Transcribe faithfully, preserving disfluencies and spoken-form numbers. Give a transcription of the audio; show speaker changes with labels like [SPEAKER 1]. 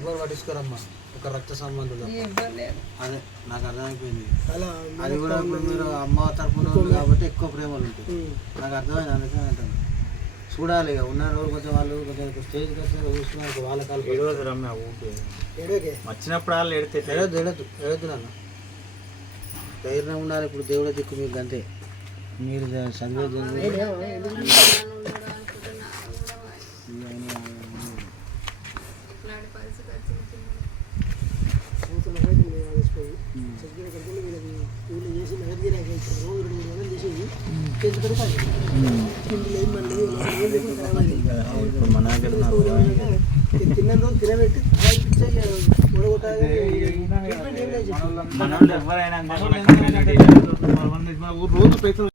[SPEAKER 1] ఎవరు పట్టించుకోరమ్మా ఒక రక్త సంబంధులు. అదే నాకు అర్థమైపోయింది. అది కూడా ఇప్పుడు మీరు అమ్మ తరపున కాబట్టి ఎక్కువ ప్రేమలు ఉంటాయి. నాకు అర్థమైంది, అందుకే అంటాను. చూడాలి ఇక ఉన్న రోజు కొంచెం వాళ్ళు కొంచెం స్టేజ్కి వచ్చిన చూస్తున్నారు వాళ్ళ కాలు
[SPEAKER 2] ఏడవదు రమ్య ఊకే వచ్చినప్పుడు వాళ్ళు ఎడితే
[SPEAKER 1] ఎడద్దు ఎడద్దు ఎడద్దు నాన్న. ధైర్యం ఉండాలి. ఇప్పుడు దేవుడే దిక్కు మీకు అంతే. మీరు చదివే చదివే తిన్న రోజు తినబెట్టి
[SPEAKER 2] ఎవరైనా రోజు